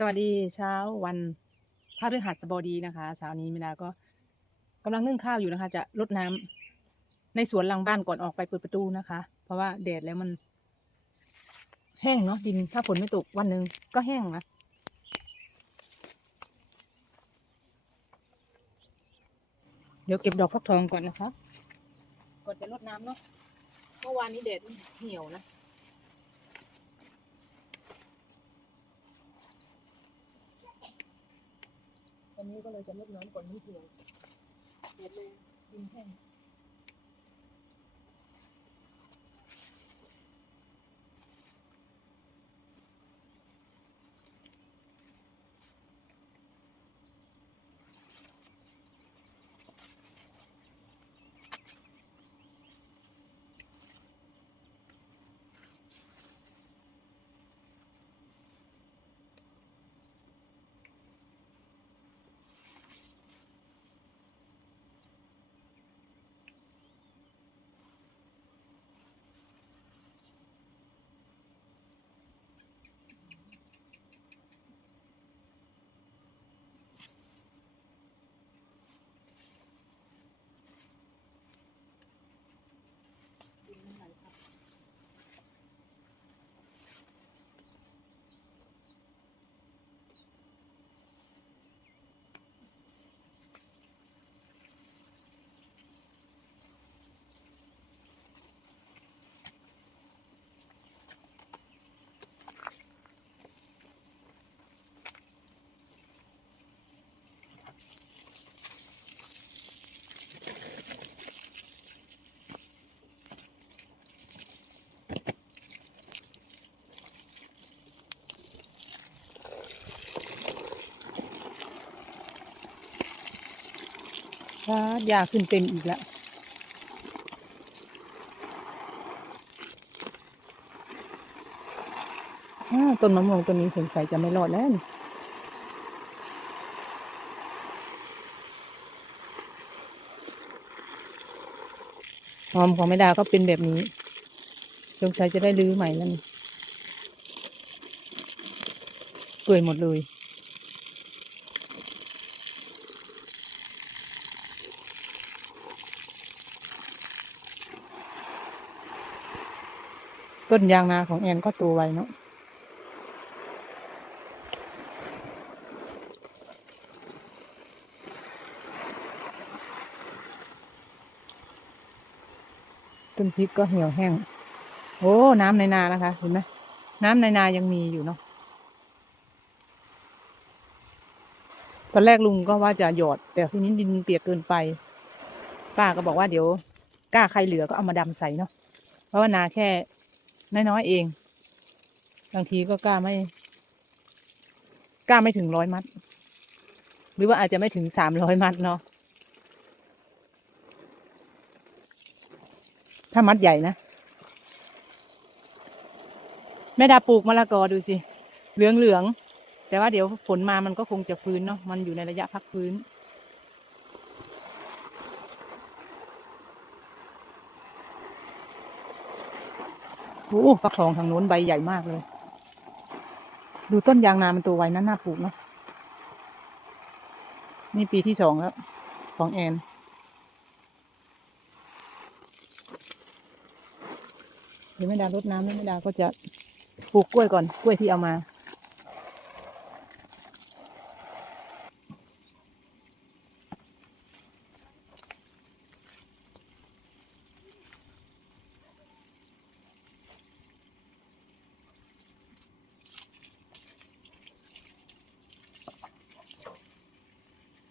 สวัสดีเช้าวันพฤหัสบดีนะคะเช้านี้มิลาก็กำลังนึ่งข้าวอยู่นะคะ จะรดน้ำในสวนหลังบ้านก่อนออกไปเปิดประตูนะคะ เพราะว่าแดดแล้วมัน แห้งเนาะดินถ้าฝนไม่ตกวันหนึ่งก็แห้งนะเดี๋ยวเก็บดอกฟักทองก่อนนะคะก่อนจะรดน้ำเนาะเมื่อวานนี้แดดเหี่ยวนะ วันนี้ก็เลยจะลดน้ำก่อนนิดเดียวเห็นเลยดินแห้ง ถ้ายาขึ้นเต็มอีกแล้วอ้าวต้นมะม่วงต้นนี้สงสัยจะไม่รอดแล้วนี่หอมของไม่ดาก็เป็นแบบนี้ สงสัยจะได้รื้อใหม่นั่นเปื่อยหมดเลย ต้นยางนาของแอนก็โตไวเนาะต้นพริกก็เหี่ยวแห้ง โอ้ น้ำในนานะคะ เห็นไหมน้ำในนายังมีอยู่เนาะ ตอนแรกลุงก็ว่าจะหยอด แต่ทีนี้ดินเปียกเกินไป ป้าก็บอกว่าเดี๋ยวกล้าใครเหลือก็เอามาดำใส่เนาะ เพราะว่านาแค่ น้อยๆเอง บางทีก็กล้าไม่ กล้าไม่ถึงร้อยมัด หรือว่าอาจจะไม่ถึงสามร้อยมัดเนาะถ้ามัดใหญ่นะ แม่ดาปลูกมะละกอดูสิ เหลืองเหลืองๆแต่ว่าเดี๋ยวฝนมามันก็คงจะฟื้นเนาะมันอยู่ในระยะพักฟื้น โอ้ฟักทองทางโน้นใบใหญ่มากเลย ดูต้นยางนามันตัวไวนะน่าปลูกเนาะนี่ปีที่สองแล้ว ของแอนเดี๋ยวไม่ดารดน้ำไม่ดาก็จะปลูกกล้วยก่อนกล้วยที่เอามา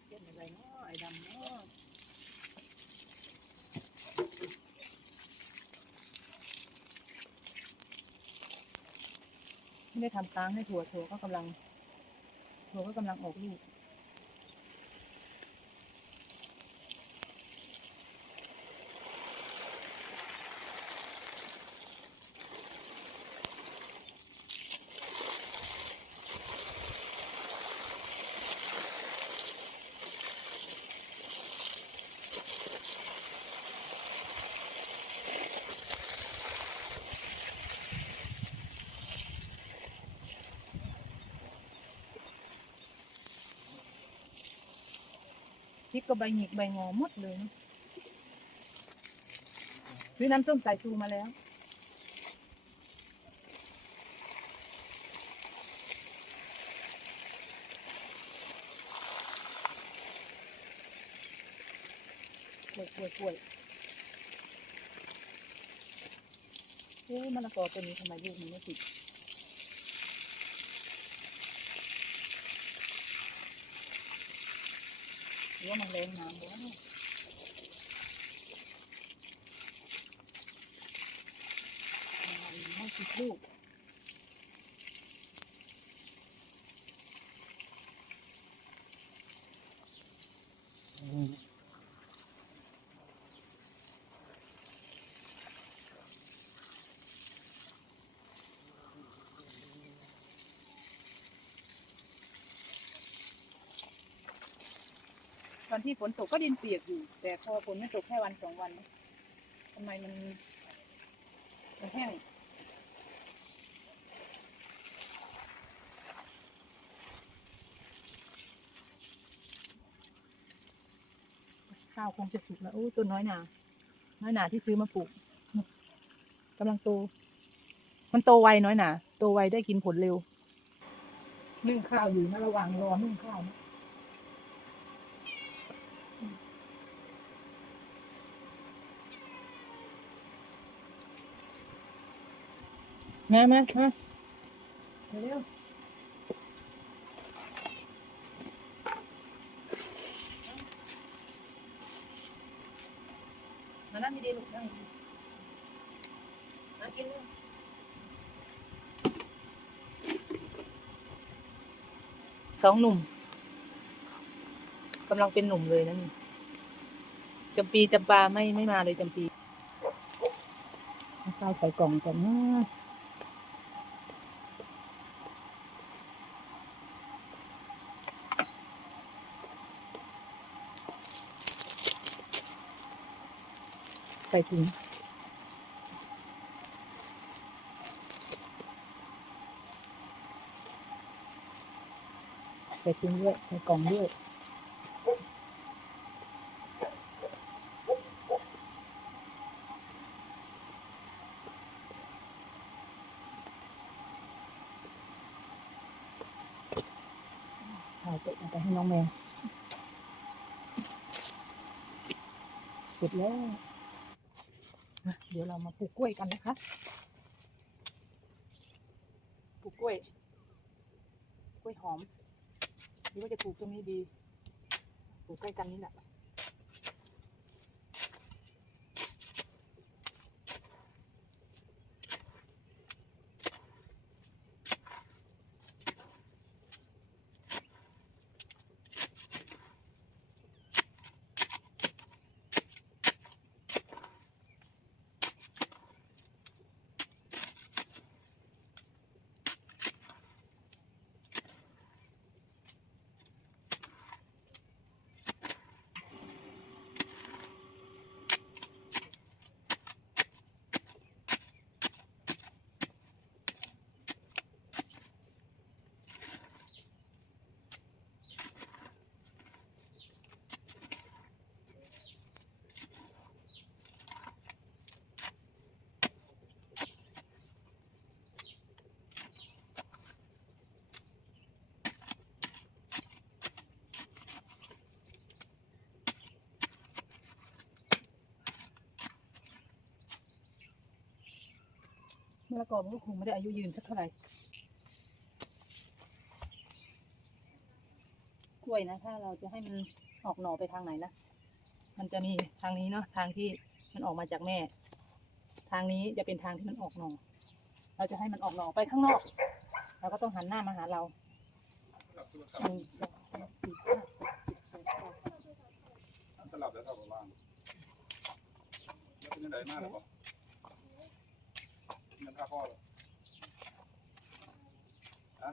เส้นอะไรเนาะไอ้ดำเนาะ ไม่ได้ทำค้างให้ถั่วถั่วก็กำลัง ถั่วก็กำลังออกลูก ริกก็ใบหงิกใบงอหมดเลยนะซื้อน้ำส้มสายชูมาแล้ว ป่วยป่วยป่วยเอ๊ะมะละกอตัวนี้ทำไมลูกมันไม่ติด หรือว่ามันแร วันไม่ติดลูกตอนที่ฝนตกก็ดินเปียกอยู่ แต่พอฝนไม่ตกแค่วันสองวันทำไมมันมันแห้งข้าวคงจะสุกแล้วอ้ต้นน้อยหนา น้อยหนาที่ซื้อมาปลูกกำลังโต มันโตไวน้อยหนา โตไวได้กินผลเร็ว นึ่งข้าวอยู่นะระหว่างรอนึ่งข้าวนะ มามามาเร็วมานั่งดีๆลูกนั่งดีๆมากินเลยสองหนุ่มกำลังเป็นหนุ่มเลยนะนี่จำปีจำปาไม่ไม่มาเลยจำปีเอาข้าวใส่กล่องกันนะ ส่ถุงใส่ถุงด้วยใส่กล่องด้วยถ่ายไปเอาไปให้น้องแมวเสร็จแล้ว เดี๋ยวเรามาปลูกกล้วยกันนะคะ ปลูกกล้วย กล้วยหอมหรือว่าจะปลูกตรงนี้ดี ปลูกใกล้กันนี่แหละ มะละกอมันก็คงไม่ได้อายุยืนสักเท่าไหร่ กล้วยนะ ถ้าเราจะให้มันออกหน่อไปทางไหนนะ มันจะมีทางนี้เนาะทางที่มันออกมาจากแม่ ทางนี้จะเป็นทางที่มันออกหน่อ เราจะให้มันออกหน่อไปข้างนอก เราก็ต้องหันหน้ามาหาเราหนึ่งสองสามสี่ห้าหกเจ็ก้าสิบสลับแล้วเท่ากับว่างแล้วเป็นยังไงมากเลยบอก เงินค่าพ่อเลยฮะ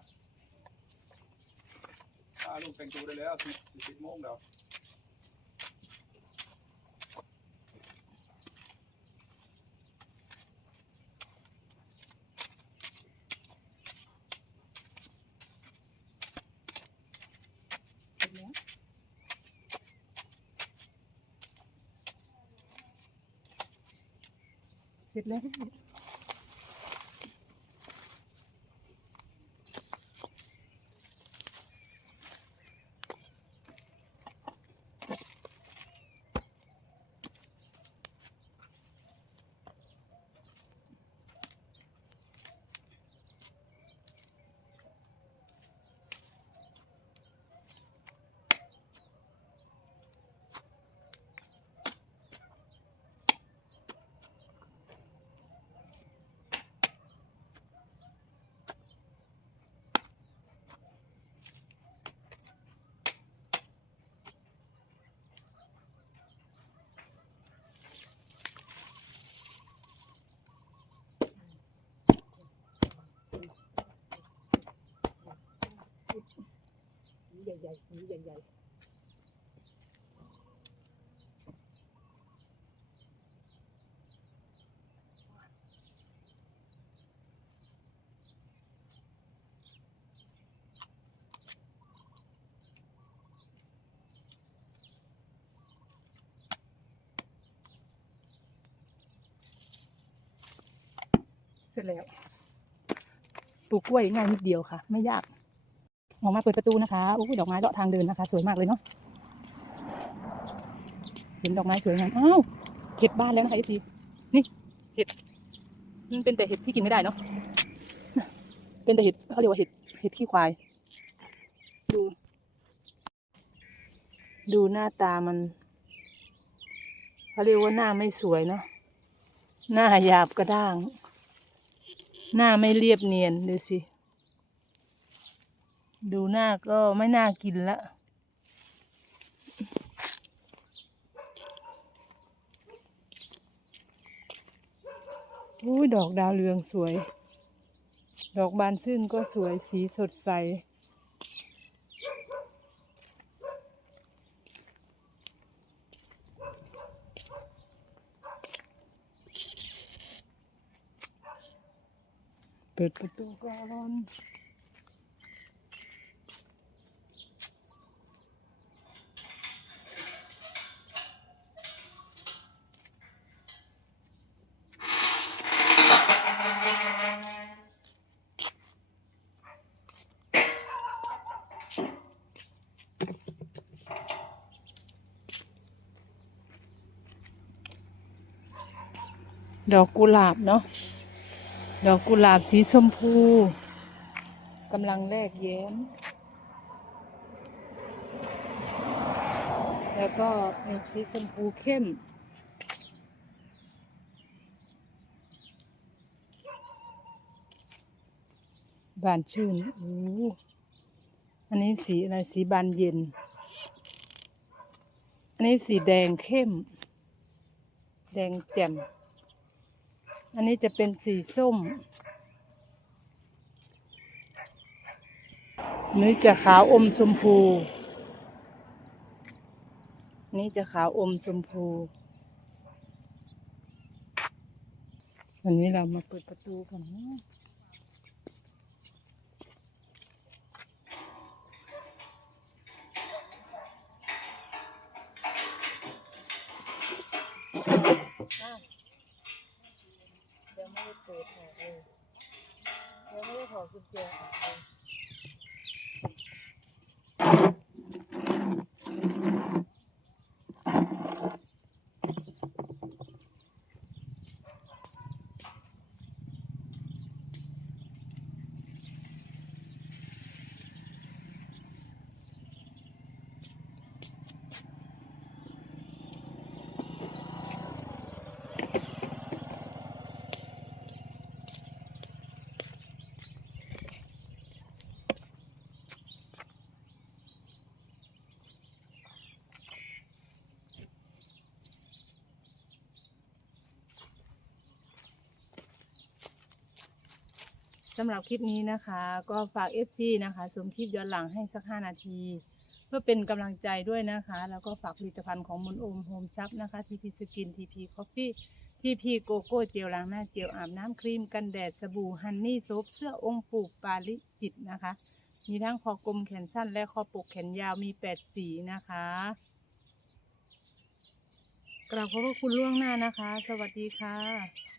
ลูกแต่งตัวได้แล้วสิบสิบโมงแล้วเสร็จแล้ว ใหญ่ๆนี้ใหญ่ๆเสร็จแล้ว ปลูกกล้วยง่ายนิดเดียวค่ะ ไม่ยาก ออกมาเปิดประตูนะคะโอ้ดอกไม้เลาะทางเดินนะคะ สวยมากเลยเนาะเห็นดอกไม้สวยงามอ้าวเห็ดบ้านแล้วนะคะซีนี่เห็ดมันเป็นแต่เห็ดที่กินไม่ได้เนาะเป็นแต่เห็ดเขาเรียกว่าเห็ดเห็ดขี้ควาย ดู ดูหน้าตามันเขาเรียกว่าหน้าไม่สวยเนาะหน้าหยาบกระด้าง หน้าไม่เรียบเนียนดูสิ ดูหน้าก็ไม่น่ากินละอุ้ยดอกดาวเรืองสวย ดอกบานซื่นก็สวยสีสดใส เปิดประตูก่อน ดอกกุหลาบเนาะดอกกุหลาบสีชมพูกำลังแลกแย้ม แล้วก็เป็นสีชมพูเข้ม บานชื่นโอ้อันนี้สีอะไรสีบานเย็น อันนี้สีแดงเข้ม แดงแจ่ม อันนี้จะเป็นสีส้มนนี้จะขาวอมชมพูนนี้จะขาวอมชมพูอันนี้เรามาเปิดประตูกันนะอ้าว ยังไม่ได้เปิดออกเล ยังไม่ได้ถอดกุญแจ สำหรับคลิปนี้นะคะ ก็ฝาก FC นะคะสมคลิปย้อนหลังให้สัก 5 นาที เพื่อเป็นกำลังใจด้วยนะคะ แล้วก็ฝากผลิตภัณฑ์ของมนโอมโฮมซับนะคะ TP Skin TP Coffee TP โกโก้เจลล้างหน้าเจลอาบน้ำครีมกันแดดสบู่ฮันนี่โซฟเสื้อองค์ปู่ปาลิจิตนะคะ มีทั้งคอกลมแขนสั้นและคอปกแขนยาวมี 8 สีนะคะกราบขอบพระคุณล่วงหน้านะคะ สวัสดีค่ะ